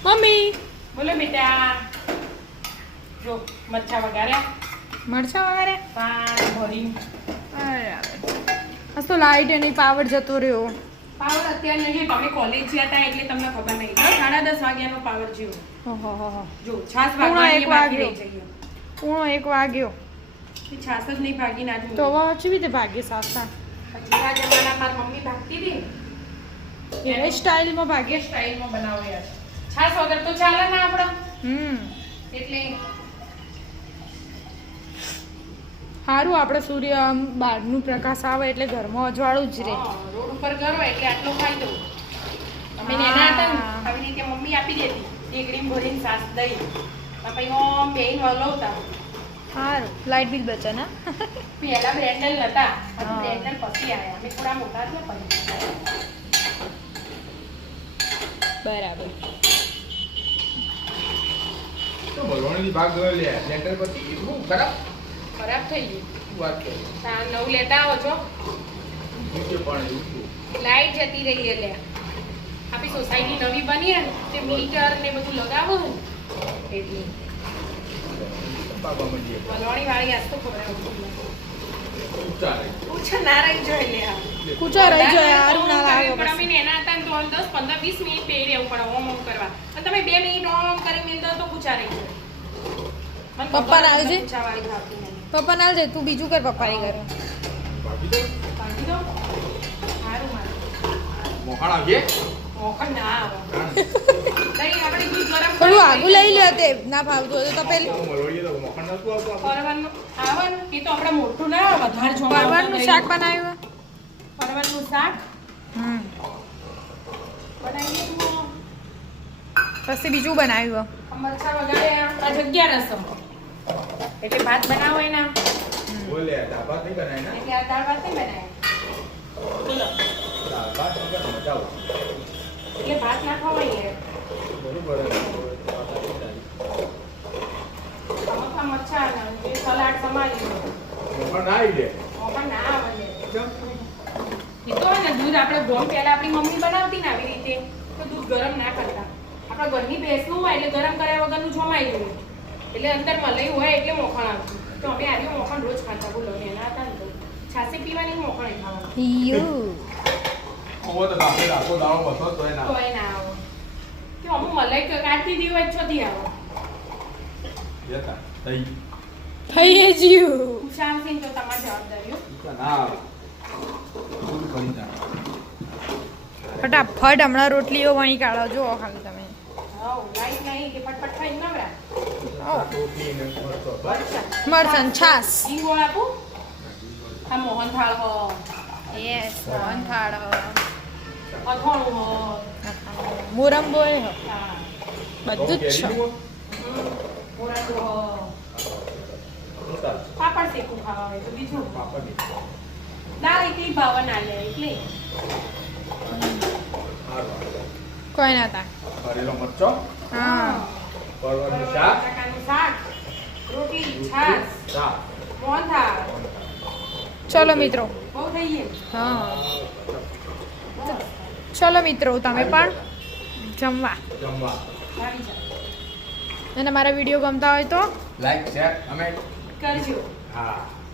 Mummy બોલો બેટા. જો મરચા વગાડ્યા, મરચા વગારે પાન ભરી. અરે આ તો લાઈટ એની પાવર જતો રહ્યો. પાવર અત્યારે નહીં, તમે કોલેજ ગયા હતા એટલે તમને ખબર નહીં. 10:30 વાગ્યાનો પાવર જેવો. ઓહો જો છાસ પૂણો ભાગવાની એક બાકી વાગ્યો. રહી જઈએ. પૂણો 1 વાગ્યો એ છાસ જ નહીં ભાગી નાખી. તો હવે કેવી રીતે ભાગી સાસા? જૂના જમાના મારી મમ્મી ભાગતી હતી ને, એ સ્ટાઇલમાં ભાગે. એ સ્ટાઈલમાં બનાવો યાર. છાસ વગર તો ચાલે ના આપણે. એટલે સારું આપણે સૂર્ય આમ બહારનું પ્રકાશ આવે એટલે ઘરમાં અજવાળું જ રહે. હા, રોડ ઉપર ગયો એટલે આટલો ખાઈ દઉં. અમે નાના હતા ને આવી રીતે મમ્મી આપી દેતી ઢેકડીમાં ભરીને છાસ દહીં. પછી ઓમ બેહીને હલવતા. સારું લાઇટ બિલ બચે ને. પહેલા બ્રેન્ડલ હતા, પછી હા. બ્રેન્ડલ પછી આયા. અમે થોડા મોટા થયા પછી. બરાબર. તો ભરવાની ભાગ લે લેટર પછી એટલું ખરાબ ખરાબ થઈ ગયું. શું વાત કરે તા નવું લેતા આવો છો, નીચે પણ એવું થયું. લાઈટ જતી રહી એટલે આપણી સોસાયટી નવી બની ને તે મીટર ને બધું લગાવું એટલે બાબા મંડીએ વલવાણી વાળી આજ તો ખબર ચાલે પૂછા ના રહી જોઈએ લે આ. કૂચા રહી જાય હારું ના લાગે પણ અમે પછી. નેના હતા ને તો 10, 15, 20 મિનિટ બેહી રહેવું પડે ઓમ ઓમ કરવા. અને તમે 2 મિનિટ ઓમ કરી મેલ દો તો પૂછા રહી જાય. મને પપ્પાને ખબર આવી હતી જાય? પૂછાવાળી ભાવતી નહીં. પપ્પા ના જાય તું બીજું કર પપ્પાએ કરે. ભાભી તો બાંધી દો. સારું મારું. મોખાણ આવજે મોખણ ના આવે. નહીં, આપણે દૂધ ગરમ થોડું કરી આગું લઈ લે તે ના ભાવતું હોય તો પેલું મરવાડીએ તો મોખાણ નતું આવતું આપણે. પરવાનું આવે ને એ તો આપણે મોટું ના આવે, વધારે જોવા પરવરનું શાક બનાવ્યું. પરવરનું શાક હમ બનાવીએ. પછી બીજું બનાવ્યું. મરચા વગાડ્યા. આજ 11 એટલે ભાત બનાવો એના બોલે દાળ ભાત નહીં બનાય ને એટલે આ દાળ ભાત નહીં બનાવ્યા. બોલો દાળ ભાત વગર મજા આવે એટલે ભાત ના ખવાય લે. બરોબર આમાં મરચા ને એ સલાડ સમારી દો. મોખાણ ના આવી લે મોકળ ના આવે લે. કેમ? એ તો હોય ને દૂધ આપણે ગોળ પહેલા આપણી મમ્મી બનાવતી ને આવી રીતે તો દૂધ ગરમ ના કરતા. આપણા ઘરની ભેંસનું હોય એટલે ગરમ કર્યા વગરનું જમાઈ ગયું એટલે અંદર મલાઈ હોય એટલે મોખણ આવતું. તો અમે આવ્યું મોખણ રોજ ખાતા. બોલો એના હતા ને તો છાસી પીવાની મોખણ ખાવાનું યુ હવે તો બાપરે આખો દાડો બસો તોય ના તો એ ના આવો કે અમુક મલાઈ કાઢતી દી હોય છોથી આવો. જતા થઈ થઈ જ્યું. ખુશામથી તો તમારી જવાબદારીઓ. ના આવે બધું કરી નાખે ફટાફટ હમણાં રોટલીઓ વણી કાઢો જો ખાલી તમે. હા લાઈટ નહીં કે ફટફટ ખાઈને નવરા. રોટલી ને મરચો બસ મરચાં છાસ. હિંગોળ આપું. આ મોહન થાળ હો, યસ મોહન થાળ અથાણું હો. મોરંબો એ હ હા. બધું જ છે. મોરંડો હો. પાપડ શેકું ખાવા હોય તો બીજું દાળ એકલી ભાવ ના લે એટલે કોઈ ના હતા. કરેલો મરચો હા પરવરનું શાક બટાકાનું શાક, રોટલી, છાશ, શાક મોહન થાળ. ચલો મિત્રો. બહુ થઈ ગયું. હા ચલો મિત્રો તમે પણ જમવા. જમવા આવી જાઓ. અને મારા વિડીયો ગમતા હોય તો લાઈક શેર કમેન્ટ કરજો. હા